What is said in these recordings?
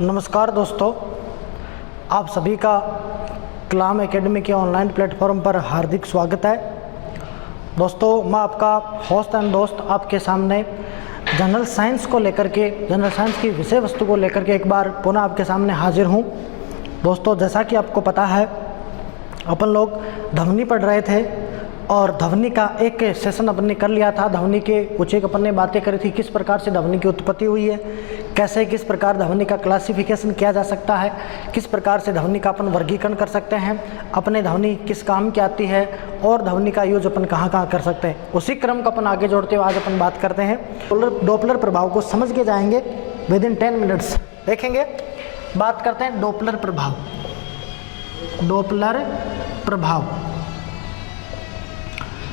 नमस्कार दोस्तों, आप सभी का कलाम एकेडमी के ऑनलाइन प्लेटफॉर्म पर हार्दिक स्वागत है। दोस्तों, मैं आपका होस्ट एंड दोस्त आपके सामने जनरल साइंस को लेकर के, जनरल साइंस की विषय वस्तु को लेकर के एक बार पुनः आपके सामने हाजिर हूँ। दोस्तों, जैसा कि आपको पता है, अपन लोग ध्वनि पढ़ रहे थे और ध्वनि का एक सेशन अपन ने कर लिया था। ध्वनि के कुछ एक अपन ने बातें करी थी, किस प्रकार से ध्वनि की उत्पत्ति हुई है, कैसे किस प्रकार ध्वनि का क्लासिफिकेशन किया जा सकता है, किस प्रकार से ध्वनि का अपन वर्गीकरण कर सकते हैं, अपने ध्वनि किस काम की आती है और ध्वनि का यूज अपन कहाँ कहाँ कर सकते हैं। उसी क्रम को अपन आगे जोड़ते हुए आज अपन बात करते हैं। डॉपलर प्रभाव को समझ के जाएंगे विद इन 10 मिनट्स। देखेंगे, बात करते हैं डॉपलर प्रभाव। डॉपलर प्रभाव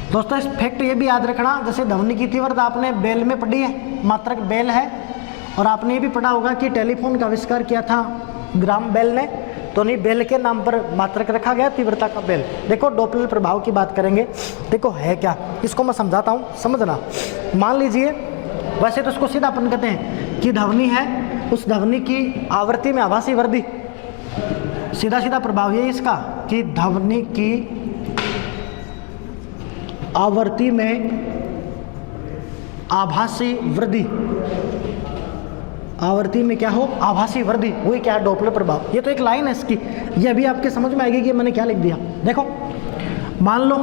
दोस्तों, इस फैक्ट ये भी याद रखना, जैसे ध्वनि की तीव्रता आपने बेल में पढ़ी है, मात्रक बेल है, और आपने ये भी पढ़ा होगा कि टेलीफोन का आविष्कार किया था ग्राम बेल ने, तो नहीं बेल के नाम पर मात्रक रखा गया, तीव्रता का बेल। देखो, डॉपलर प्रभाव की बात करेंगे। देखो है क्या, इसको मैं समझाता हूँ, समझना। मान लीजिए, वैसे तो इसको सीधा अपन कहते हैं कि ध्वनि है, उस ध्वनि की आवृत्ति में आभासी वृद्धि, सीधा सीधा प्रभाव ये इसका कि ध्वनि की आवृत्ति में आभासी वृद्धि, आवृत्ति में क्या हो, आभासी वृद्धि, वही क्या है, डॉपलर प्रभाव। ये तो एक लाइन है इसकी, ये अभी आपके समझ में आएगी कि मैंने क्या लिख दिया। देखो, मान लो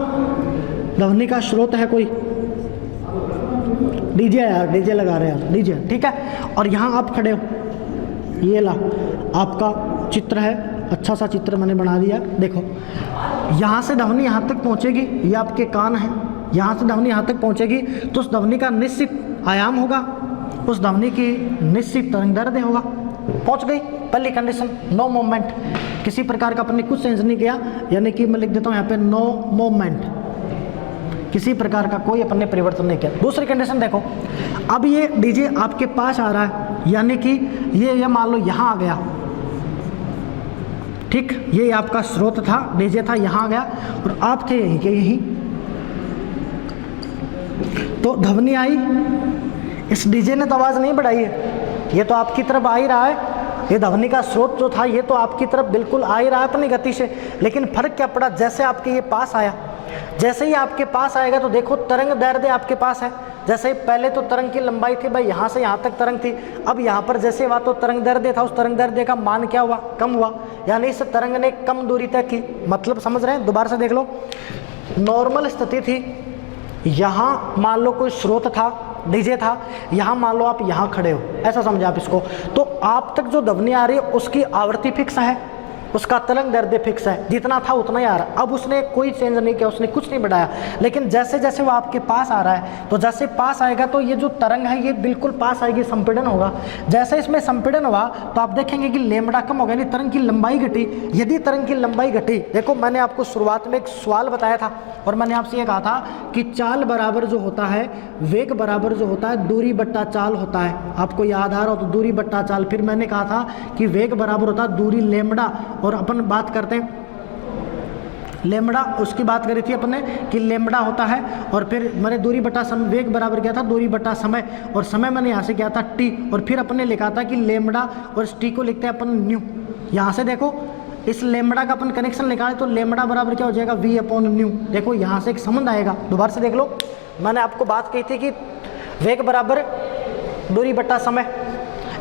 ध्वनि का स्रोत है कोई, डीजे है यार, डीजे लगा रहे हैं, डीजे, ठीक है, और यहाँ आप खड़े हो, ये ला आपका चित्र है, अच्छा सा चित्र मैंने बना दिया। देखो, यहाँ से ध्वनि यहाँ तक पहुँचेगी, ये आपके कान हैं, यहाँ से ध्वनि यहाँ तक पहुँचेगी तो उस ध्वनि का निश्चित आयाम होगा, उस ध्वनि की निश्चित तरंगदैर्ध्य होगा। पहुँच गई पहली कंडीशन, नो मूवमेंट, किसी प्रकार का अपने कुछ चेंज नहीं किया, यानी कि मैं लिख देता हूँ यहाँ पे नो मूवमेंट, किसी प्रकार का कोई अपने परिवर्तन नहीं किया। दूसरी कंडीशन देखो, अब ये डीजे आपके पास आ रहा है, यानी कि ये मान लो यहाँ आ गया, ठीक, ये आपका स्रोत था, डीजे था, यहाँ आ गया और आप थे यहीं के यहीं, तो ध्वनि आई, इस डीजे ने तो आवाज़ नहीं बढ़ाई है, ये तो आपकी तरफ आ ही रहा है, ये ध्वनि का स्रोत जो था ये तो आपकी तरफ बिल्कुल आ ही रहा है अपनी गति से। लेकिन फर्क क्या पड़ा, जैसे आपके ये पास आया, जैसे ही आपके पास आएगा तो देखो तरंग दैर्ध्य आपके पास है। जैसे ही पहले तो तरंग की लंबाई थी भाई, यहाँ से यहाँ तक तरंग थी, अब यहाँ पर जैसे हुआ तो तरंग दैर्ध्य था, उस तरंग दैर्ध्य का मान क्या हुआ, कम हुआ, यानी इस तरंग ने कम दूरी तक की। मतलब समझ रहे हैं, दोबारा से देख लो, नॉर्मल स्थिति थी, यहाँ मान लो कोई स्रोत था, डीजे था, यहाँ मान लो आप यहाँ खड़े हो, ऐसा समझे आप इसको, तो आप तक जो ध्वनि आ रही है उसकी आवृत्ति फिक्स है, उसका तरंग दैर्ध्य फिक्स है, जितना था उतना ही आ रहा है। अब उसने कोई चेंज नहीं किया, उसने कुछ नहीं बढ़ाया। लेकिन जैसे जैसे वो आपके पास आ रहा है, तो जैसे पास आएगा तो ये जो तरंग है ये बिल्कुल पास आएगी, संपीड़न होगा। जैसे इसमें संपीड़न हुआ तो आप देखेंगे कि लेमड़ा कम होगा, यानी तरंग की लंबाई घटी। यदि तरंग की लंबाई घटी, देखो मैंने आपको शुरुआत में एक सवाल बताया था और मैंने आपसे ये कहा था कि चाल बराबर जो होता है, वेग बराबर जो होता है, दूरी बट्टा चाल होता है। आपको याद आ रहा हो तो दूरी बट्टा चाल, फिर मैंने कहा था कि वेग बराबर होता है दूरी लेमड़ा, और अपन बात करते हैं लेमड़ा, उसकी बात करी थी अपने कि लेमड़ा होता है, और फिर मैंने दूरी बटा समय, वेग बराबर किया था दूरी बटा समय, और समय मैंने यहाँ से किया था टी, और फिर अपने लिखा था कि लेमड़ा और इस टी को लिखते हैं अपन न्यू। यहाँ से देखो, इस लेमड़ा का अपन कनेक्शन निकाले तो लेमड़ा बराबर क्या हो जाएगा, वी अपॉन न्यू। देखो यहाँ से एक संबंध आएगा, दोबारा से देख लो, मैंने आपको बात कही थी कि वेग बराबर दूरी बटा समय,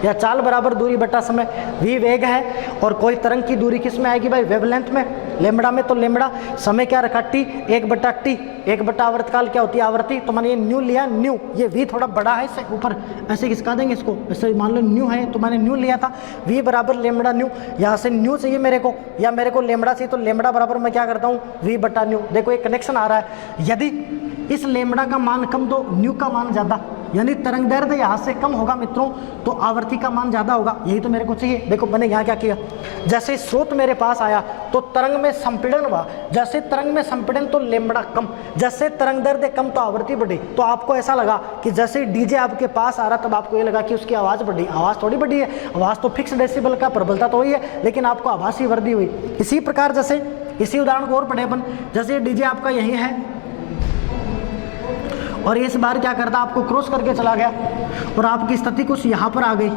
या चाल बराबर दूरी बटा समय, वी वेग है, और कोई तरंग की दूरी किस में आएगी भाई, वेवलेंथ में, लेमड़ा में, तो लेमड़ा, समय क्या रखा टी, 1/t, 1/, आवर्तकाल क्या होती है, आवृत्ति, तो मैंने ये न्यू लिया, न्यू, ये वी थोड़ा बड़ा है इससे ऊपर, ऐसे खिसका देंगे इसको, ऐसे मान लो न्यू है तो मैंने न्यू लिया था, वी बराबर लेमड़ा न्यू। यहाँ से न्यू चाहिए मेरे को, या मेरे को लेमड़ा चाहिए, तो लेमड़ा बराबर मैं क्या करता हूँ, वी बटा न्यू। देखो एक कनेक्शन आ रहा है, यदि इस लेमड़ा का मान कम तो न्यू का मान ज़्यादा, यानी तरंग दैर्ध्य यहाँ से कम होगा मित्रों, तो आवर्ती का मान ज़्यादा होगा, यही तो मेरे को चाहिए। देखो मैंने यहाँ क्या किया, जैसे स्रोत मेरे पास आया तो तरंग में संपीड़न हुआ, जैसे तरंग में संपीड़न तो लेमड़ा कम, जैसे तरंग दैर्ध्य कम तो आवृत्ति बढ़ी। तो आपको ऐसा लगा कि जैसे डीजे आपके पास आ रहा तब आपको ये लगा कि उसकी आवाज़ बढ़ी, आवाज़ थोड़ी बढ़ी है, आवाज़ तो फिक्स डेसिबल का प्रबलता तो वही है, लेकिन आपको आभासी वृद्धि हुई। इसी प्रकार जैसे इसी उदाहरण को और पढ़े अपन, जैसे डीजे आपका यही है और इस बार क्या करता, आपको क्रॉस करके चला गया, और आपकी स्थिति कुछ यहाँ पर आ गई,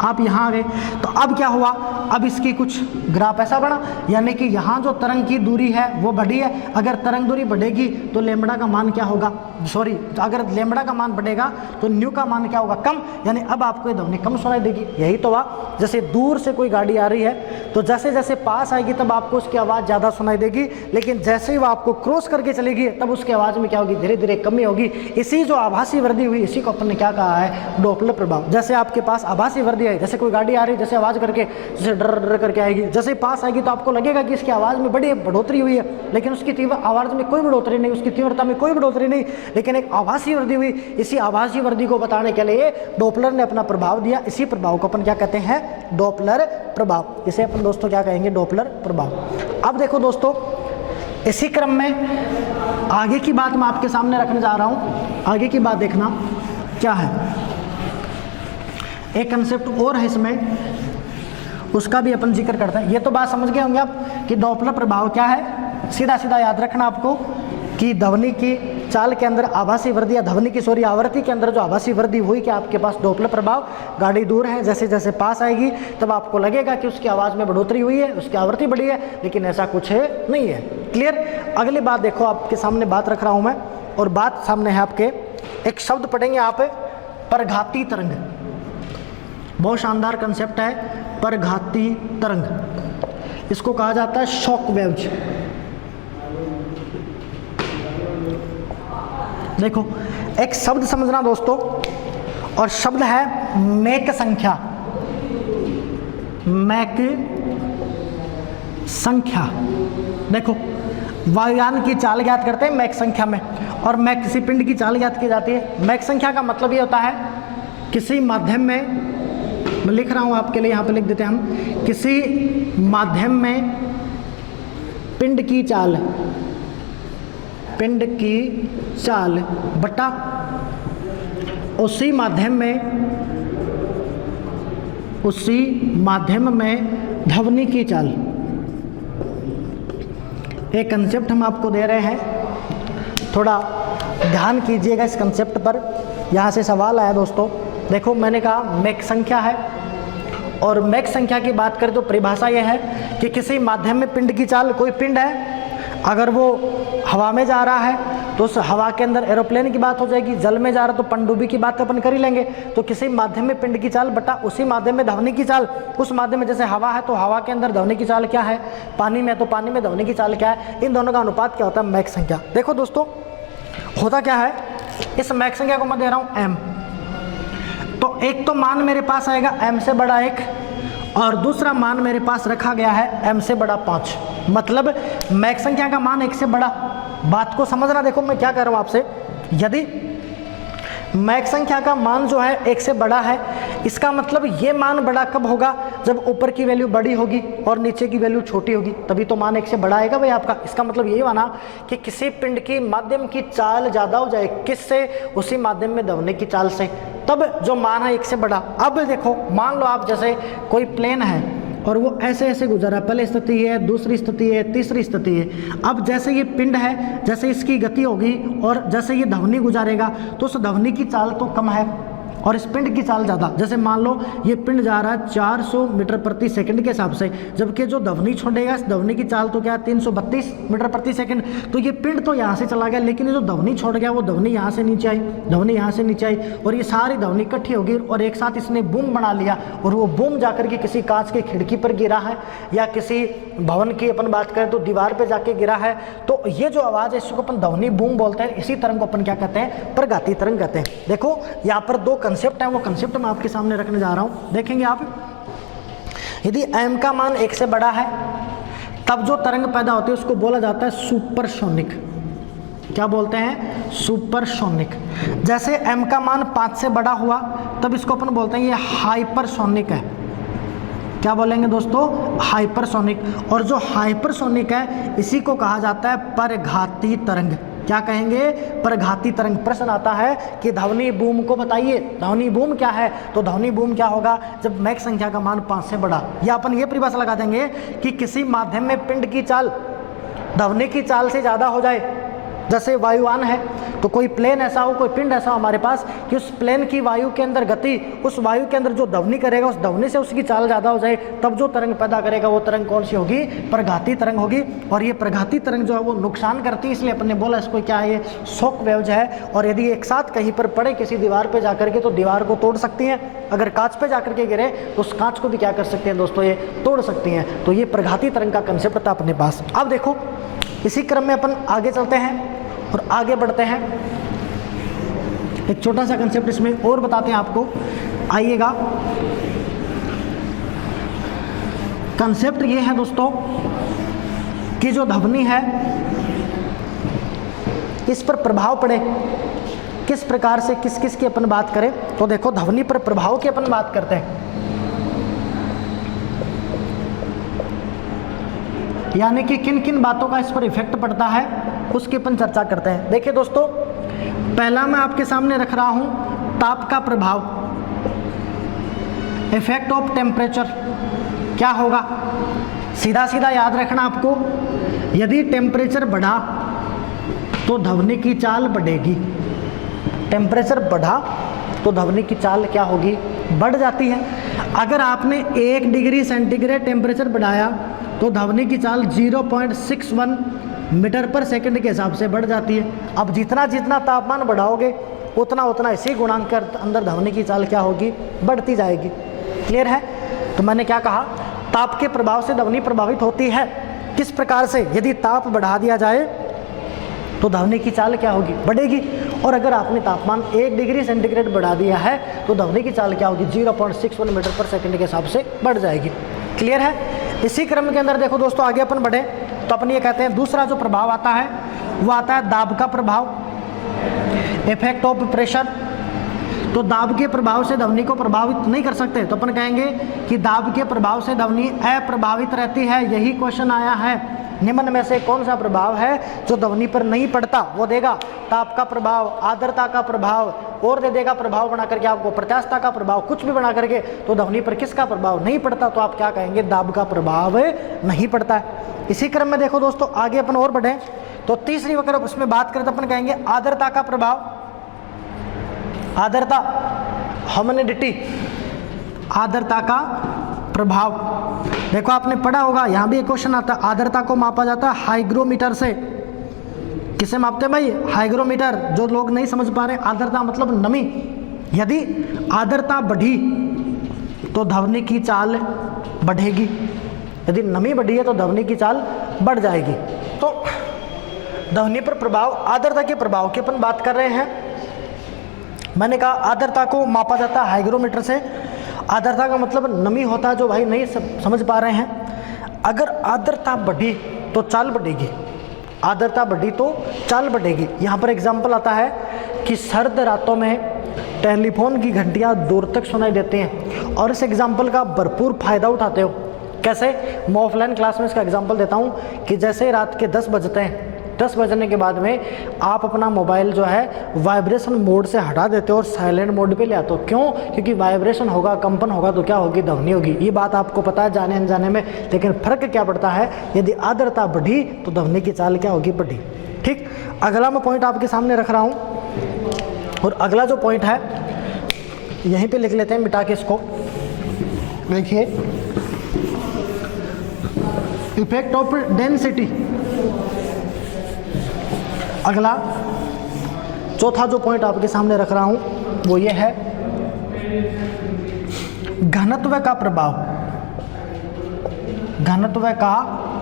आप यहाँ आ गए, तो अब क्या हुआ, अब इसकी कुछ ग्राफ ऐसा बना, यानी कि यहाँ जो तरंग की दूरी है वो बढ़ी है। अगर तरंग दूरी बढ़ेगी तो लेमड़ा का मान क्या होगा, सॉरी, अगर लेमड़ा का मान बढ़ेगा तो न्यू का मान क्या होगा, कम, यानी अब आपको ये ध्वनि कम सुनाई देगी। यही तो हुआ, जैसे दूर से कोई गाड़ी आ रही है तो जैसे जैसे पास आएगी तब आपको उसकी आवाज़ ज़्यादा सुनाई देगी, लेकिन जैसे ही वो आपको क्रॉस करके चलेगी तब उसकी आवाज़ में क्या होगी, धीरे धीरे कमी होगी। इसी जो आभासी वृद्धि हुई, इसी को अपन ने क्या कहा है, डॉपलर प्रभाव। जैसे आपके पास आभासी वृद्धि आई, जैसे कोई गाड़ी आ रही है, जैसे आवाज़ करके जैसे डर डर करके आएगी, जैसे पास आएगी तो आपको लगेगा कि इसकी आवाज़ में बड़ी बढ़ोतरी हुई है, लेकिन उसकी तीव्र आवाज़ में कोई बढ़ोतरी नहीं, उसकी तीव्रता में कोई बढ़ोतरी नहीं, लेकिन एक आभासी वृद्धि हुई। इसी आभासी वृद्धि को बताने के लिए डॉपलर ने अपना प्रभाव दिया। इसी प्रभाव को अपन क्या कहते हैं, डॉपलर प्रभाव। इसे अपन दोस्तों क्या कहेंगे, डॉपलर प्रभाव। अब देखो दोस्तों, इसी क्रम में आगे की बात मैं आपके सामने रखने जा रहा हूं। आगे की बात देखना क्या है, एक कंसेप्ट और है इसमें, उसका भी अपन जिक्र करते हैं। ये तो बात समझ गए होंगे आप कि डॉपलर प्रभाव क्या है। सीधा सीधा याद रखना आपको कि ध्वनि की चाल के अंदर आभासी वृद्धि, या ध्वनि की सॉरी आवृत्ति के अंदर जो आभासी वृद्धि हुई कि आपके पास डॉपलर प्रभाव, गाड़ी दूर है, जैसे जैसे पास आएगी तब आपको लगेगा कि उसकी आवाज़ में बढ़ोतरी हुई है, उसकी आवृत्ति बढ़ी है, लेकिन ऐसा कुछ है नहीं है। क्लियर। अगली बात देखो, आपके सामने बात रख रहा हूँ मैं, और बात सामने है आपके, एक शब्द पढ़ेंगे आप, परघाती तरंग। बहुत शानदार कंसेप्ट है, परघाती तरंग। इसको कहा जाता है शॉक वेव्स। देखो, एक शब्द समझना दोस्तों, और शब्द है मैक संख्या। मैक संख्या, देखो वायुयान की चाल ज्ञात करते हैं मैक संख्या में, और मैक किसी पिंड की चाल ज्ञात की जाती है। मैक संख्या का मतलब ये होता है किसी माध्यम में, मैं लिख रहा हूं आपके लिए, यहां पे लिख देते हैं हम, किसी माध्यम में पिंड की चाल, पिंड की चाल बटा उसी माध्यम में ध्वनि की चाल। एक कंसेप्ट हम आपको दे रहे हैं, थोड़ा ध्यान कीजिएगा इस कंसेप्ट पर। यहाँ से सवाल आया दोस्तों, देखो मैंने कहा मैक संख्या है, और मैक संख्या की बात करें तो परिभाषा यह है कि किसी माध्यम में पिंड की चाल, कोई पिंड है, अगर वो हवा में जा रहा है तो उस हवा के अंदर एरोप्लेन की बात हो जाएगी, जल में जा रहा तो पनडुब्बी की बात अपन कर ही लेंगे। तो किसी माध्यम में पिंड की चाल बटा उसी माध्यम में ध्वनि की चाल। उस माध्यम में जैसे हवा है तो हवा के अंदर ध्वनि की चाल क्या है, पानी में तो पानी में ध्वनि की चाल क्या है, इन दोनों का अनुपात क्या होता है, मैक संख्या। देखो दोस्तों, होता क्या है, इस मैक संख्या को मैं दे रहा हूँ m, तो एक तो मान मेरे पास आएगा m से बड़ा 1, और दूसरा मान मेरे पास रखा गया है m से बड़ा 5। मतलब मैक संख्या का मान 1 से बड़ा। बात को समझना, देखो मैं क्या कह रहा हूं आपसे, यदि मैक संख्या का मान जो है 1 से बड़ा है, इसका मतलब ये मान बड़ा कब होगा, जब ऊपर की वैल्यू बड़ी होगी और नीचे की वैल्यू छोटी होगी, तभी तो मान 1 से बड़ा आएगा भाई आपका। इसका मतलब यही माना कि किसी पिंड की माध्यम की चाल ज़्यादा हो जाए, किससे, उसी माध्यम में ध्वनि की चाल से, तब जो मान है 1 से बड़ा। अब देखो, मान लो आप जैसे कोई प्लेन है और वो ऐसे ऐसे गुजरा, पहले स्थिति है, दूसरी स्थिति है, तीसरी स्थिति है। अब जैसे ये पिंड है, जैसे इसकी गति होगी और जैसे ये ध्वनि गुजारेगा तो उस ध्वनि की चाल तो कम है और इस पिंड की चाल ज़्यादा। जैसे मान लो ये पिंड जा रहा है 400 मीटर प्रति सेकंड के हिसाब से, जबकि जो ध्वनि छोड़ेगा इस ध्वनि की चाल तो क्या है 332 मीटर प्रति सेकंड। तो ये पिंड तो यहाँ से चला गया, लेकिन ये जो ध्वनि छोड़ गया वो ध्वनि यहाँ से नीचे आई, ध्वनि यहाँ से नीचे आई, और ये सारी ध्वनि इकट्ठी होगी और एक साथ इसने बूम बना लिया, और वो बूम जाकर के किसी कांच की खिड़की पर गिरा है, या किसी भवन की अपन बात करें तो दीवार पर जाके गिरा है। तो ये जो आवाज़ है इसको अपन ध्वनि बूम बोलते हैं। इसी तरंग को अपन क्या कहते हैं, परघाती तरंग कहते हैं। देखो यहाँ पर दो कंसेप्ट है, वो कंसेप्ट मैं आपके सामने रखने जा रहा हूं। देखेंगे आप, यदि m का मान 1 से बड़ा है तब जो तरंग पैदा होती है उसको बोला जाता है सुपरसोनिक। क्या बोलते हैं, सुपरसोनिक। जैसे m का मान 5 से बड़ा हुआ तब इसको अपन बोलते हैं ये हाइपरसोनिक है। क्या बोलेंगे दोस्तों, हाइपरसोनिक। और जो हाइपरसोनिक है इसी को कहा जाता है परघाती तरंग। क्या कहेंगे, परघाती तरंग। प्रश्न आता है कि ध्वनि बूम को बताइए, ध्वनि बूम क्या है, तो ध्वनि बूम क्या होगा, जब मैक संख्या का मान 5 से बड़ा। या अपन ये परिभाषा लगा देंगे कि किसी माध्यम में पिंड की चाल ध्वनि की चाल से ज़्यादा हो जाए, जैसे वायुयान है तो कोई प्लेन ऐसा हो, कोई पिंड ऐसा हो हमारे पास कि उस प्लेन की वायु के अंदर गति, उस वायु के अंदर जो ध्वनि करेगा उस ध्वनि से उसकी चाल ज़्यादा हो जाए, तब जो तरंग पैदा करेगा वो तरंग कौन सी होगी? प्रघाती तरंग होगी। और ये प्रघाती तरंग जो है वो नुकसान करती है, इसलिए अपन ने बोला इसको क्या है, ये शॉक वेव्स है। और यदि एक साथ कहीं पर पड़े किसी दीवार पर जाकर के तो दीवार को तोड़ सकती हैं, अगर कांच पे जाकर के गिरे तो उस कांच को भी क्या कर सकते हैं दोस्तों, ये तोड़ सकती हैं। तो ये प्रघाती तरंग का कंसेप्ट था अपने पास। अब देखो इसी क्रम में अपन आगे चलते हैं और आगे बढ़ते हैं। एक छोटा सा कंसेप्ट इसमें और बताते हैं आपको, आइएगा। कंसेप्ट ये है दोस्तों कि जो ध्वनि है इस पर प्रभाव पड़े किस प्रकार से, किस किस की अपन बात करें तो देखो ध्वनि पर प्रभाव की अपन बात करते हैं, यानी कि किन किन बातों का इस पर इफेक्ट पड़ता है उसकी अपन चर्चा करते हैं। देखिए दोस्तों, पहला मैं आपके सामने रख रहा हूं ताप का प्रभाव, इफेक्ट ऑफ टेम्परेचर। क्या होगा? सीधा सीधा याद रखना आपको, यदि टेम्परेचर बढ़ा तो ध्वनि की चाल बढ़ेगी। टेम्परेचर बढ़ा तो ध्वनि की चाल क्या होगी? बढ़ जाती है। अगर आपने 1 डिग्री सेंटीग्रेड टेम्परेचर बढ़ाया तो ध्वनि की चाल 0.61 मीटर पर सेकंड के हिसाब से बढ़ जाती है। अब जितना जितना तापमान बढ़ाओगे उतना उतना इसी गुणांक के अंदर ध्वनि की चाल क्या होगी? बढ़ती जाएगी। क्लियर है? तो मैंने क्या कहा, ताप के प्रभाव से ध्वनि प्रभावित होती है। किस प्रकार से? यदि ताप बढ़ा दिया जाए तो ध्वनि की चाल क्या होगी? बढ़ेगी। और अगर आपने तापमान 1 डिग्री सेंटीग्रेड बढ़ा दिया है तो ध्वनि की चाल क्या होगी? 0.61 मीटर पर सेकंड के हिसाब से बढ़ जाएगी। क्लियर है? इसी क्रम के अंदर देखो दोस्तों, आगे अपन बढ़े तो अपन ये कहते हैं दूसरा जो प्रभाव आता है वो आता है दाब का प्रभाव, इफेक्ट ऑफ प्रेशर। तो दाब के प्रभाव से ध्वनि को प्रभावित नहीं कर सकते, तो अपन कहेंगे कि दाब के प्रभाव से ध्वनि अप्रभावित रहती है। यही क्वेश्चन आया है, निम्न में से कौन सा प्रभाव है जो ध्वनि पर नहीं पड़ता? वो देगा ताप का प्रभाव, आर्द्रता का प्रभाव, और दे देगा प्रभाव बना करके आपको प्रत्यास्थता का प्रभाव, कुछ भी बना करके। तो ध्वनि पर किसका प्रभाव नहीं पड़ता? तो आप क्या कहेंगे? दाब का प्रभाव नहीं पड़ता है। इसी क्रम में देखो दोस्तों, आगे अपन और बढ़े तो तीसरी अगर उसमें बात करें तो अपन कहेंगे आर्द्रता का प्रभाव। आर्द्रता, ह्यूमिडिटी, आर्द्रता का प्रभाव। देखो आपने पढ़ा होगा, यहाँ भी एक क्वेश्चन आता है, आर्द्रता को मापा जाता है हाइग्रोमीटर से। किसे मापते हैं भाई? हाइग्रोमीटर। जो लोग नहीं समझ पा रहे, आर्द्रता मतलब नमी। यदि आर्द्रता बढ़ी तो ध्वनि की चाल बढ़ेगी, यदि नमी बढ़ी है तो ध्वनि की चाल बढ़ जाएगी। तो ध्वनि पर प्रभाव, आर्द्रता के प्रभाव की अपन बात कर रहे हैं। मैंने कहा आर्द्रता को मापा जाता है हाइग्रोमीटर से। आर्द्रता का मतलब नमी होता है, जो भाई नहीं समझ पा रहे हैं। अगर आर्द्रता बढ़ी तो चाल बढ़ेगी, आर्द्रता बढ़ी तो चाल बढ़ेगी। यहाँ पर एग्जाम्पल आता है कि सर्द रातों में टेलीफोन की घंटियाँ दूर तक सुनाई देती हैं, और इस एग्जाम्पल का भरपूर फायदा उठाते हो। कैसे? मैं ऑफलाइन क्लास में इसका एग्जाम्पल देता हूँ कि जैसे रात के 10 बजते हैं, 10 बजने के बाद में आप अपना मोबाइल जो है वाइब्रेशन मोड से हटा देते हो और साइलेंट मोड पे ले आते हो। क्यों? क्योंकि वाइब्रेशन होगा, कंपन होगा तो क्या होगी? ध्वनि होगी। ये बात आपको पता है जाने अनजाने में, लेकिन फर्क क्या पड़ता है? यदि आर्द्रता बढ़ी तो ध्वनि की चाल क्या होगी? बढ़ी। ठीक। अगला मैं पॉइंट आपके सामने रख रहा हूँ, और अगला जो पॉइंट है यहीं पे लिख लेते हैं मिटा के इसको। देखिए, इफेक्ट ऑफ डेंसिटी। अगला चौथा जो पॉइंट आपके सामने रख रहा हूं वो ये है घनत्व का प्रभाव। घनत्व का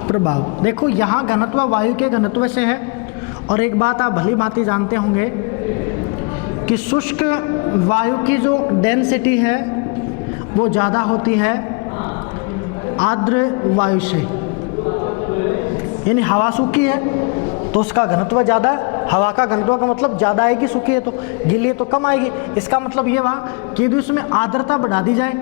प्रभाव। देखो यहाँ घनत्व वायु के घनत्व से है, और एक बात आप भली भांति जानते होंगे कि शुष्क वायु की जो डेंसिटी है वो ज़्यादा होती है आर्द्र वायु से। यानी हवा सूखी है तो उसका घनत्व ज़्यादा है, हवा का घनत्व का मतलब ज़्यादा आएगी, सूखी है तो, गीली है तो कम आएगी। इसका मतलब ये हुआ कि यदि उसमें आर्द्रता बढ़ा दी जाए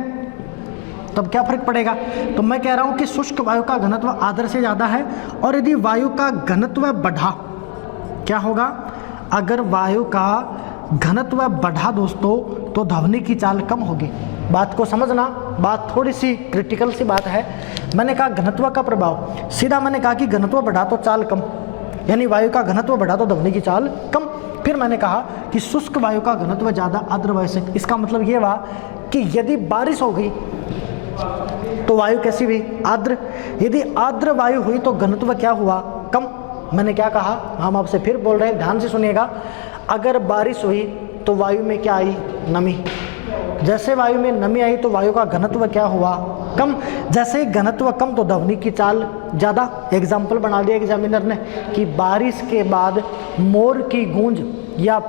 तब क्या फर्क पड़ेगा? तो मैं कह रहा हूँ कि शुष्क वायु का घनत्व आर्द्र से ज़्यादा है, और यदि वायु का घनत्व बढ़ा, क्या होगा? अगर वायु का घनत्व बढ़ा दोस्तों तो ध्वनि की चाल कम होगी। बात को समझना, बात थोड़ी सी क्रिटिकल सी बात है। मैंने कहा घनत्व का प्रभाव, सीधा मैंने कहा कि घनत्व बढ़ा तो चाल कम। यानी वायु का घनत्व बढ़ा तो ध्वनि की चाल कम। फिर मैंने कहा कि शुष्क वायु का घनत्व ज़्यादा आर्द्र वायु से। इसका मतलब ये हुआ कि यदि बारिश हो गई तो वायु कैसी हुई? आर्द्र। यदि आर्द्र वायु हुई तो घनत्व क्या हुआ? कम। मैंने क्या कहा? हम आपसे फिर बोल रहे हैं, ध्यान से सुनिएगा। अगर बारिश हुई तो वायु में क्या आई? नमी। जैसे वायु में नमी आई तो वायु का घनत्व क्या हुआ? कम। जैसे घनत्व कम तो ध्वनि की चाल ज़्यादा। एग्जाम्पल बना दिया एग्जामिनर ने कि बारिश के बाद मोर की गूंज या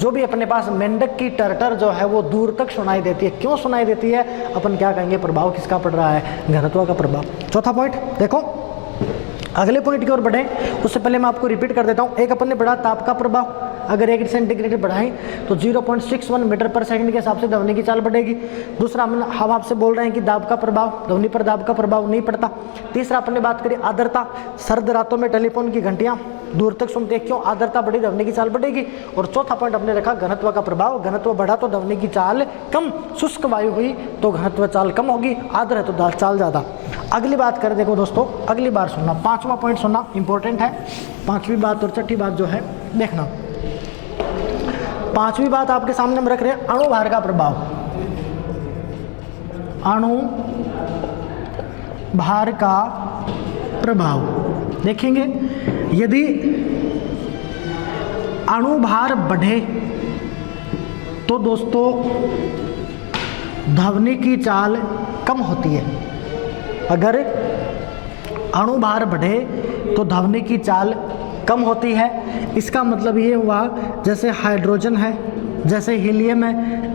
जो भी अपने पास मेंढक की टरटर जो है वो दूर तक सुनाई देती है। क्यों सुनाई देती है? अपन क्या कहेंगे? प्रभाव किसका पड़ रहा है? घनत्व का प्रभाव। चौथा पॉइंट देखो, अगले पॉइंट की ओर बढ़े उससे पहले मैं आपको रिपीट कर देता हूँ। एक अपन ने पढ़ा ताप का प्रभाव। अगर 1 सेंटीग्रेड बढ़ाएं तो 0.61 मीटर पर सेकंड के हिसाब से ध्वनि की चाल बढ़ेगी। दूसरा हम आपसे बोल रहे हैं कि दाब का प्रभाव, ध्वनि पर दाब का प्रभाव नहीं पड़ता। तीसरा अपन ने बात करी आर्द्रता। सर्द रातों में टेलीफोन की घंटियां दूर तक सुनते हैं, क्यों? आर्द्रता बढ़ी, ध्वनि की चाल बढ़ेगी। और चौथा पॉइंट हमने रखा घनत्व का प्रभाव। घनत्व बढ़ा तो ध्वनि की चाल कम। शुष्क वायु हुई तो घनत्व चाल कम होगी, आर्द्र है तो चाल ज़्यादा। अगली बात करें, देखो दोस्तों, अगली बार सुनना, पांचवा पॉइंट सुनना, इंपॉर्टेंट है। पांचवी बात और छठी बात जो है देखना। पांचवी बात आपके सामने हम रख रहे हैं, अणुभार का प्रभाव। अणु भार का प्रभाव देखेंगे। यदि अणुभार बढ़े तो दोस्तों ध्वनि की चाल कम होती है। अगर अणुभार बढ़े तो ध्वनि की चाल कम होती है। इसका मतलब ये हुआ जैसे हाइड्रोजन है, जैसे हीलियम है,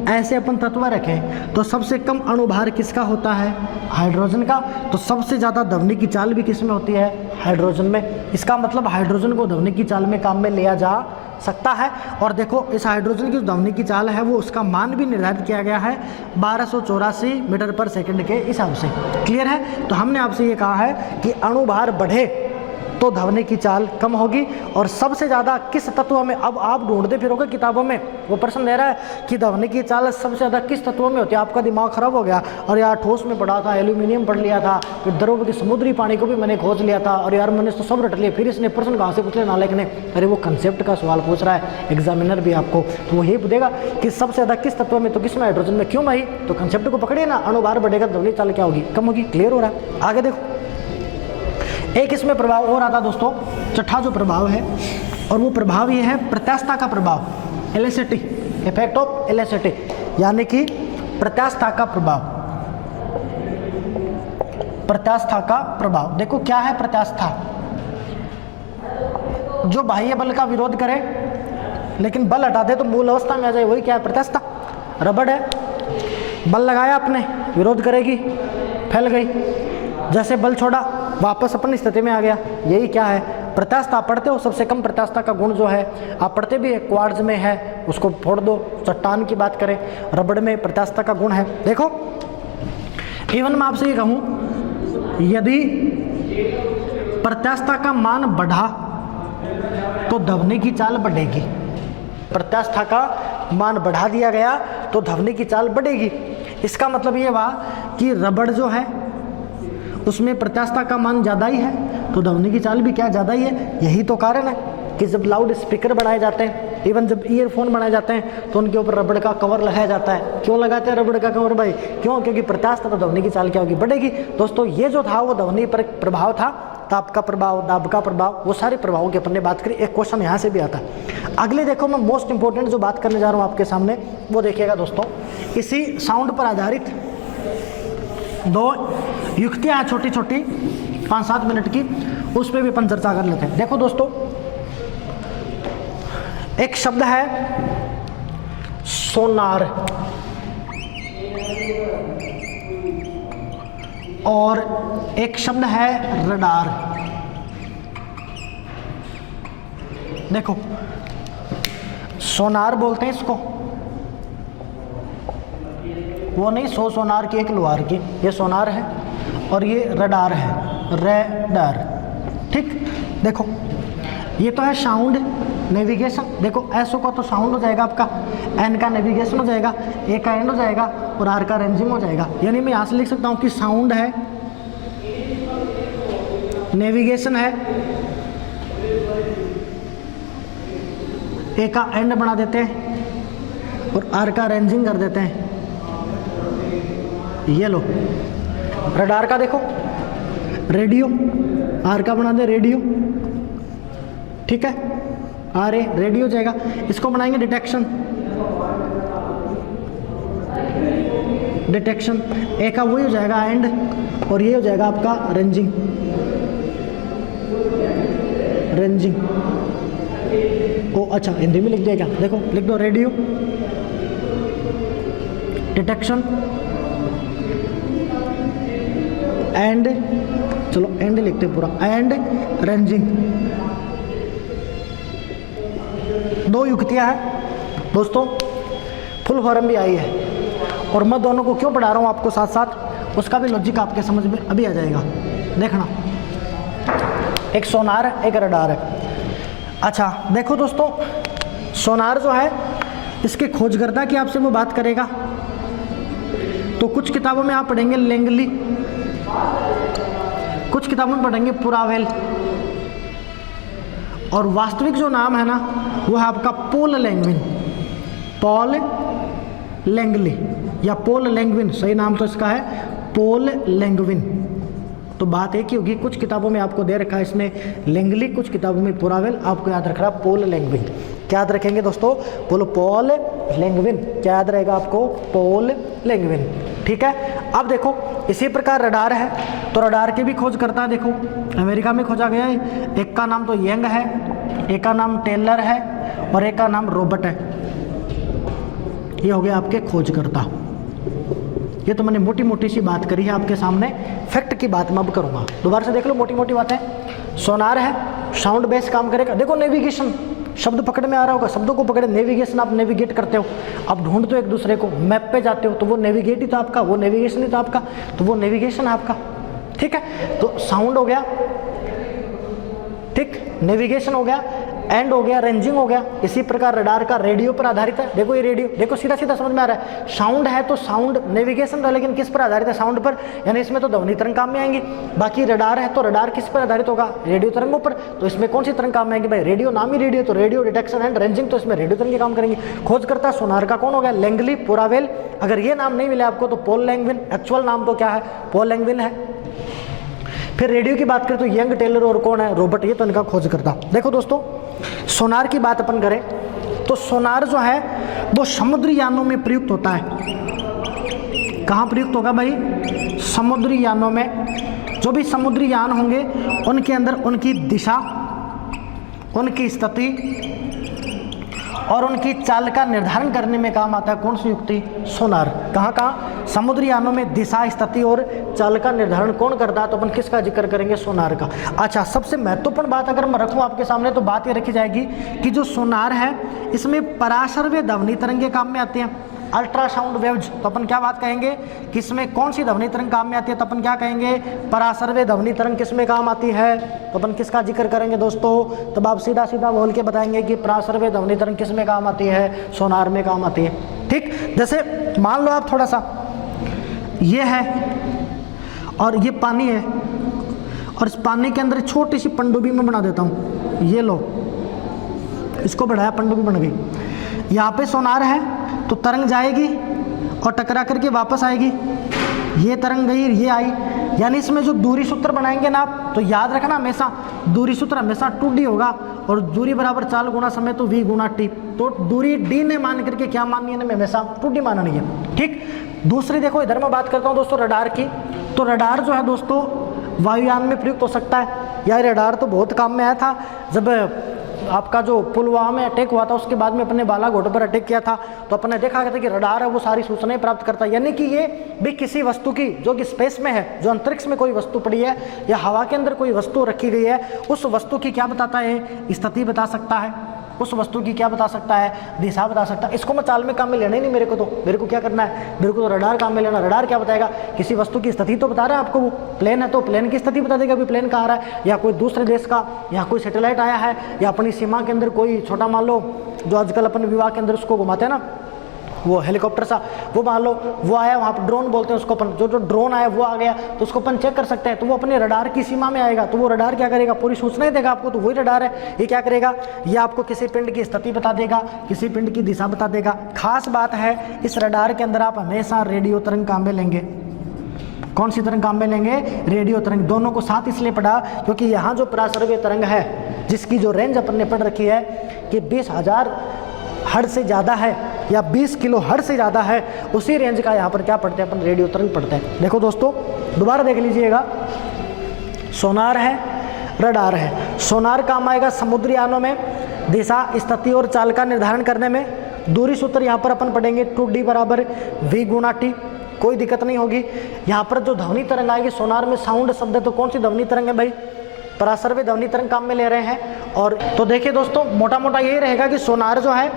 ऐसे अपन तत्व रखें तो सबसे कम अणुभार किसका होता है? हाइड्रोजन का। तो सबसे ज़्यादा ध्वनि की चाल भी किस में होती है? हाइड्रोजन में। इसका मतलब हाइड्रोजन को ध्वनि की चाल में काम में लिया जा सकता है। और देखो इस हाइड्रोजन की ध्वनि की चाल है वो उसका मान भी निर्धारित किया गया है 1284 मीटर पर सेकंड के हिसाब से। क्लियर है? तो हमने आपसे ये कहा है कि अणुभार बढ़े तो ध्वनि की चाल कम होगी। और सबसे ज़्यादा किस तत्व में, अब आप ढूंढते फिरोगे किताबों में, वो प्रश्न दे रहा है कि ध्वनि की चाल सबसे ज़्यादा किस तत्व में होती है। आपका दिमाग खराब हो गया और यार ठोस में पढ़ा था, एल्यूमिनियम पढ़ लिया था, फिर द्रव के समुद्री पानी को भी मैंने खोज लिया था और यार मैंने तो सब रट लिया। फिर इसने प्रश्न कहाँ से पूछ लिया नालायक ने? अरे वो कंसेप्ट का सवाल पूछ रहा है एग्जामिनर भी आपको, तो वो यही पूछेगा कि सबसे ज़्यादा किस तत्व में, तो किस में? हाइड्रोजन में। क्यों भाई? तो कंसेप्ट को पकड़िए ना, अणुभार बढ़ेगा ध्वनि चाल क्या होगी? कम होगी। क्लियर हो रहा है? आगे देखो, एक इसमें प्रभाव और आता दोस्तों, छठा जो प्रभाव है, और वो प्रभाव ये है प्रत्यास्थता का प्रभाव। इलेसिटी, इफेक्ट ऑफ इलेसिटी, यानी कि प्रत्यास्थता का प्रभाव। प्रत्यास्थता का प्रभाव देखो क्या है? प्रत्यास्थता जो बाह्य बल का विरोध करे लेकिन बल हटा दे तो मूल अवस्था में आ जाए, वही क्या है? प्रत्यास्थता। रबड़ है, बल लगाया आपने, विरोध करेगी, फैल गई, जैसे बल छोड़ा वापस अपनी स्थिति में आ गया, यही क्या है? प्रत्यास्थता। पढ़ते हो सबसे कम प्रत्यास्थता का गुण जो है, आप पढ़ते भी है, क्वार्ट्ज में है, उसको फोड़ दो। चट्टान की बात करें, रबड़ में प्रत्यास्थता का गुण है। देखो इवन मैं आपसे ये कहूँ, यदि प्रत्यास्थता का मान बढ़ा तो ध्वनि की चाल बढ़ेगी। प्रत्यास्थता का मान बढ़ा दिया गया तो ध्वनि की चाल बढ़ेगी। इसका मतलब ये हुआ कि रबड़ जो है उसमें प्रत्यास्थता का मान ज़्यादा ही है तो ध्वनि की चाल भी क्या ज़्यादा ही है। यही तो कारण है कि जब लाउड स्पीकर बनाए जाते हैं, इवन जब ईयरफोन बनाए जाते हैं तो उनके ऊपर रबड़ का कवर लगाया जाता है। क्यों लगाते हैं रबड़ का कवर भाई? क्यों? क्योंकि प्रत्यास्थता तो ध्वनि की चाल क्या होगी? बढ़ेगी। दोस्तों ये जो था वो ध्वनि पर प्रभाव था, ताप का प्रभाव, दाब का प्रभाव, वो सारे प्रभावों की अपन ने बात करी। एक क्वेश्चन यहाँ से भी आता है। अगले देखो मैं मोस्ट इंपॉर्टेंट जो बात करने जा रहा हूँ आपके सामने, वो देखिएगा दोस्तों। इसी साउंड पर आधारित दो युक्तियाँ हैं छोटी छोटी, 5-7 मिनट की, उस पर भी अपन चर्चा कर लेते हैं। देखो दोस्तों, एक शब्द है सोनार और एक शब्द है रडार। देखो सोनार बोलते हैं इसको, वो नहीं सोनार की, एक लोहार की, ये सोनार है और ये रडार है, रेडार। ठीक, देखो ये तो है साउंड नेविगेशन। देखो एसओ का तो साउंड हो जाएगा आपका, एन का नेविगेशन हो जाएगा, ए का एंड हो जाएगा और आर का रेंजिंग हो जाएगा। यानी मैं यहाँ से लिख सकता हूँ कि साउंड है, नेविगेशन है ए का एंड बना देते हैं और आर का रेंजिंग कर देते हैं। ये लो रडार का देखो, रेडियो, आर का बना दे रेडियो, ठीक है, आर ए रेडियो जाएगा। इसको बनाएंगे डिटेक्शन, डिटेक्शन, ए का वही हो जाएगा एंड और ये हो जाएगा आपका रेंजिंग, रेंजिंग। ओ अच्छा हिंदी में लिख दिया क्या, देखो लिख दो रेडियो, डिटेक्शन, एंड, चलो एंड लिखते हैं पूरा, एंड रेंजिंग। दो युक्तियां हैं दोस्तों, फुल फॉर्म भी आई है और मैं दोनों को क्यों पढ़ा रहा हूँ आपको साथ साथ, उसका भी लॉजिक आपके समझ में अभी आ जाएगा। देखना, एक सोनार है, एक रडार है। अच्छा देखो दोस्तों, सोनार जो है इसके खोजकर्ता की आपसे वो बात करेगा, तो कुछ किताबों में आप पढ़ेंगे लैंगली, कुछ किताबों में पढ़ेंगे पुरावेल, और वास्तविक जो नाम है ना वो है आपका पॉल लैंगविन, पॉल लैंगली या पॉल लैंगविन, सही नाम तो इसका है पॉल लैंगविन। तो बात एक ही होगी, कुछ किताबों में आपको दे रखा है इसमें लैंगली, कुछ किताबों में पुरावेल, आपको याद रख रहा है पॉल लैंगविन। क्या याद रखेंगे दोस्तों, बोलो पॉल लैंगविन, क्या याद रहेगा आपको, पॉल लैंगविन, ठीक है। अब देखो इसी प्रकार रडार है, तो रडार की भी खोज करता है, देखो अमेरिका में खोजा गया है, एक का नाम तो यंग है, एक का नाम टेलर है और एक का नाम रॉबर्ट है। ये हो गया आपके खोजकर्ता। ये तो मैंने मोटी मोटी सी बात करी है आपके सामने, फैक्ट की बात मैं अब करूंगा, दोबारा से देख लो मोटी मोटी बातें। सोनार है, साउंड बेस काम करेगा, देखो नेविगेशन, शब्द पकड़ में आ रहा होगा, शब्दों को पकड़े, नेविगेशन, आप नेविगेट करते हो, आप ढूंढते हो एक दूसरे को, मैप पे जाते हो, तो वो नेविगेट ही तो आपका, वो नेविगेशन ही तो आपका, तो वो नेविगेशन है आपका, ठीक है। तो साउंड हो गया, ठीक, नेविगेशन हो गया, एंड हो गया, रेंजिंग हो गया। इसी प्रकार रडार का रेडियो पर आधारित है, देखो ये रेडियो, देखो सीधा सीधा समझ में आ रहा है, साउंड है तो साउंड नेविगेशन था, लेकिन किस पर आधारित है, साउंड पर, यानी इसमें तो ध्वनि तरंग काम में आएंगी। बाकी रडार है तो रडार किस पर आधारित होगा, रेडियो तरंगों पर, तो इसमें कौन सी तरंग काम में आएंगी भाई, रेडियो, नाम ही रेडियो, तो रेडियो, डिटेक्शन एंड रेंजिंग, तो इसमें रेडियो तरंग काम करेंगे। खोजकर्ता सोनार का कौन हो गया, लैंगली, पुरावेल। अगर ये नाम नहीं मिले आपको तो पॉल लैंगविन, एक्चुअल नाम तो क्या है, पॉल लैंगविन है। फिर रेडियो की बात करें तो यंग, टेलर और कौन है, रॉबर्ट, ये तो इनका खोज करता। देखो दोस्तों, सोनार की बात अपन करें तो सोनार जो है वो समुद्री यानों में प्रयुक्त होता है। कहाँ प्रयुक्त होगा भाई, समुद्री यानों में। जो भी समुद्री यान होंगे उनके अंदर उनकी दिशा, उनकी स्थिति और उनकी चाल का निर्धारण करने में काम आता है कौन सी युक्ति, सोनार। कहाँ कहाँ, समुद्री यानों में दिशा, स्थिति और चाल का निर्धारण कौन करता है, तो अपन किसका जिक्र करेंगे, सोनार का। अच्छा, सबसे महत्वपूर्ण बात अगर मैं रखूं आपके सामने तो बात ये रखी जाएगी कि जो सोनार है इसमें पराश्रव्य ध्वनि तरंगे काम में आती हैं, अल्ट्रासाउंड वेव्स। तो अपन क्या बात कहेंगे कि इसमें कौन सी ध्वनि तरंग काम में आती है, तो अपन क्या कहेंगे, पराश्रव्य ध्वनि तरंग किसमें काम आती है, तो अपन किसका जिक्र करेंगे दोस्तों, तब आप सीधा सीधा बोल के बताएंगे कि पराश्रव्य ध्वनि तरंग किसमें काम आती है, सोनार में काम आती है, ठीक। जैसे मान लो आप थोड़ा सा, ये है और ये पानी है और इस पानी के अंदर छोटी सी पनडुब्बी में बना देता हूँ, ये लो, इसको बढ़ाया, पनडुब्बी बन गई। यहाँ पे सोनार है तो तरंग जाएगी और टकरा करके वापस आएगी, ये तरंग गई, ये आई, यानी इसमें जो दूरी सूत्र बनाएंगे ना आप, तो याद रखना हमेशा दूरी सूत्र हमेशा 2D होगा और दूरी बराबर चाल गुना समय तो v गुना t, तो दूरी d ने मान करके क्या माननी है, हमेशा 2D माननी है, ठीक। दूसरी देखो, इधर मैं बात करता हूँ दोस्तों रडार की, तो रडार जो है दोस्तों वायुयान में प्रयुक्त हो सकता है। यार रडार तो बहुत काम में आया था, जब आपका जो पुलवामा में अटैक हुआ था उसके बाद में अपने बालाकोट पर अटैक किया था, तो अपन ने देखा था कि रडार है वो सारी सूचनाएं प्राप्त करता है, यानी कि ये भी किसी वस्तु की जो कि स्पेस में है, जो अंतरिक्ष में कोई वस्तु पड़ी है या हवा के अंदर कोई वस्तु रखी गई है, उस वस्तु की क्या बताता है, स्थिति बता सकता है, उस वस्तु की क्या बता सकता है, दिशा बता सकता है। इसको मैं चाल में काम में लेना ही नहीं, मेरे को तो, मेरे को क्या करना है, मेरे को तो रडार काम में लेना। रडार क्या बताएगा, किसी वस्तु की स्थिति तो बता रहा है आपको, वो प्लेन है तो प्लेन की स्थिति बता देगा, अभी प्लेन कहाँ आ रहा है, या कोई दूसरे देश का, या कोई सैटेलाइट आया है, या अपनी सीमा के अंदर कोई छोटा, मान लो जो आजकल अपन विवाह के अंदर उसको घुमाते हैं ना, वो हेलीकॉप्टर सा, वो मान लो वो आया, वहाँ पर ड्रोन बोलते हैं उसको अपन, जो ड्रोन आया वो आ गया तो उसको अपन चेक कर सकते हैं, तो वो अपने रडार की सीमा में आएगा। तो वो रडार क्या करेगा, पूरी सूचना ही देगा आपको। तो वही रडार है, ये क्या करेगा, ये आपको किसी पिंड की स्थिति बता देगा, किसी पिंड की दिशा बता देगा। खास बात है इस रडार के अंदर आप हमेशा रेडियो तरंग काम में लेंगे। कौन सी तरंग काम में लेंगे, रेडियो तरंग। दोनों को साथ इसलिए पढ़ा क्योंकि यहाँ जो पराश्रव्य तरंग है जिसकी जो रेंज अपन ने पढ़ रखी है कि 20,000 हर्ट्ज से ज़्यादा है या 20 किलो हर्ट्ज से ज़्यादा है, उसी रेंज का यहाँ पर क्या पढ़ते हैं अपन, रेडियो तरंग पढ़ते हैं। देखो दोस्तों दोबारा देख लीजिएगा, सोनार है, रडार है। सोनार काम आएगा समुद्री यानों में दिशा, स्थिति और चाल का निर्धारण करने में। दूरी सूत्र यहाँ पर अपन पढ़ेंगे 2D बराबर V गुणा T, कोई दिक्कत नहीं होगी। यहाँ पर जो ध्वनि तरंग आएगी सोनार में, साउंड शब्द है तो कौन सी ध्वनि तरंग है भाई, पराश्रव्य ध्वनि तरंग काम में ले रहे हैं। और तो देखिए दोस्तों मोटा मोटा यही रहेगा कि सोनार जो है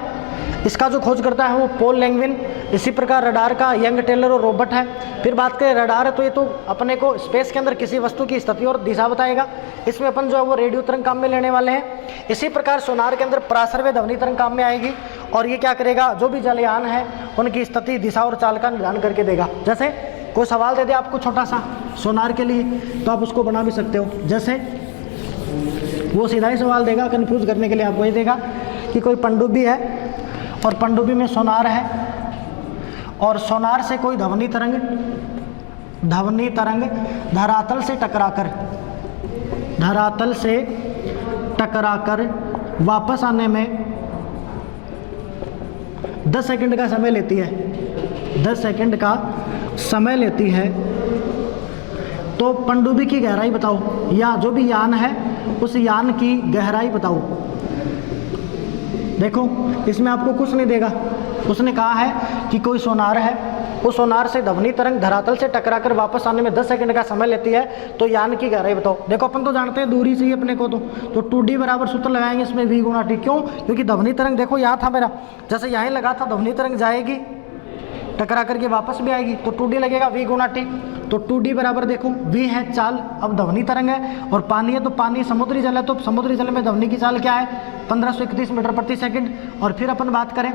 इसका जो खोज करता है वो पॉल लैंगविन, इसी प्रकार रडार का यंग टेलर और रॉबर्ट है। फिर बात करें रडार है तो ये तो अपने को स्पेस के अंदर किसी वस्तु की स्थिति और दिशा बताएगा, इसमें अपन जो है वो रेडियो तरंग काम में लेने वाले हैं। इसी प्रकार सोनार के अंदर पराश्रव्य ध्वनि तरंग काम में आएगी और ये क्या करेगा, जो भी जलयान है उनकी स्थिति, दिशा और चाल का निर्धारण करके देगा। जैसे कोई सवाल दे दे आपको छोटा सा सोनार के लिए तो आप उसको बना भी सकते हो। जैसे वो सीधा ही सवाल देगा, कंफ्यूज करने के लिए आपको ये देगा कि कोई पनडुब्बी है और पनडुब्बी में सोनार है और सोनार से कोई ध्वनि तरंग धरातल से टकराकर वापस आने में 10 सेकंड का समय लेती है, 10 सेकंड का समय लेती है। तो पनडुब्बी की गहराई बताओ, या जो भी यान है उस यान की गहराई बताओ। देखो इसमें आपको कुछ नहीं देगा, उसने कहा है कि कोई सोनार है, उस सोनार से ध्वनि तरंग धरातल से टकराकर वापस आने में 10 सेकंड का समय लेती है, तो यान की गहराई बताओ। देखो अपन तो जानते हैं दूरी से ही अपने को, तो 2D बराबर सूत्र लगाएंगे इसमें V गुणा T। क्यों, क्योंकि ध्वनि तरंग देखो यहाँ था मेरा, जैसे यहाँ लगा था ध्वनि तरंग जाएगी टकरा करके वापस भी आएगी, तो 2D लगेगा V गुणा T। तो 2D बराबर देखो V है चाल, अब ध्वनि तरंग है और पानी है तो पानी समुद्री जल है, तो समुद्री जल में ध्वनि की चाल क्या है 1531 मीटर प्रति सेकंड। और फिर अपन बात करें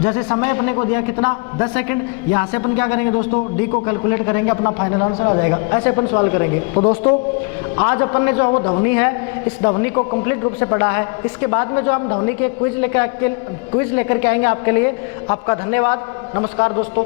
जैसे समय अपने को दिया कितना 10 सेकंड, यहाँ से अपन क्या करेंगे दोस्तों D को कैलकुलेट करेंगे, अपना फाइनल आंसर आ जाएगा। ऐसे अपन सवाल करेंगे। तो दोस्तों आज अपन ने जो है वो ध्वनि है, इस ध्वनि को कंप्लीट रूप से पढ़ा है। इसके बाद में जो हम ध्वनि के क्विज लेकर के आएंगे आपके लिए। आपका धन्यवाद, नमस्कार दोस्तों।